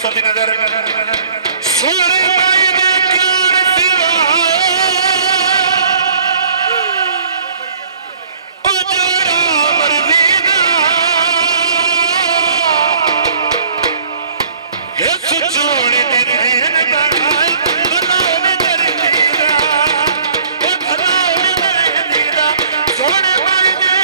सदी नजर सोने माई दे क्यार सिवा ओ जोड़ा मर्जी दा हे सुचोड़ दे रहन बनाए बनाओ दर्दी दा ओ बनाओ दर्दी दा सोने माई दे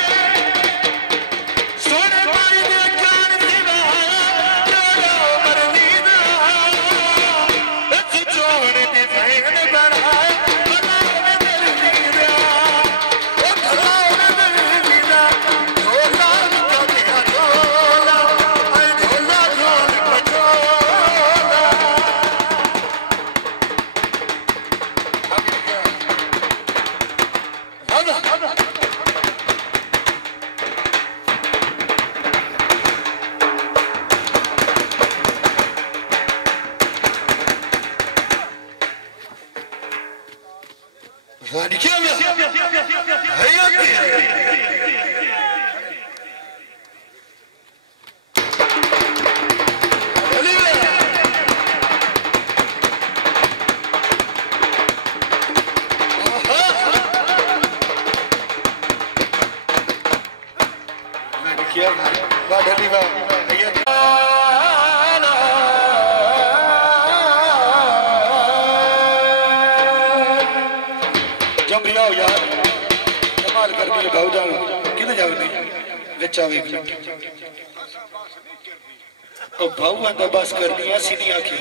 भाऊ आंदा बस कर दिया सीधी आंखें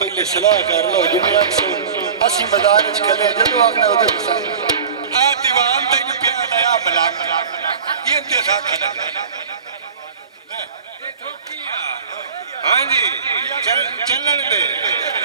पहले सलाह कर लो जिन्हें असी मैदान च कले जो आखना उधर दीवान तक प्यार नया मलाक ये देखा खड़ा हाँ जी चलन दे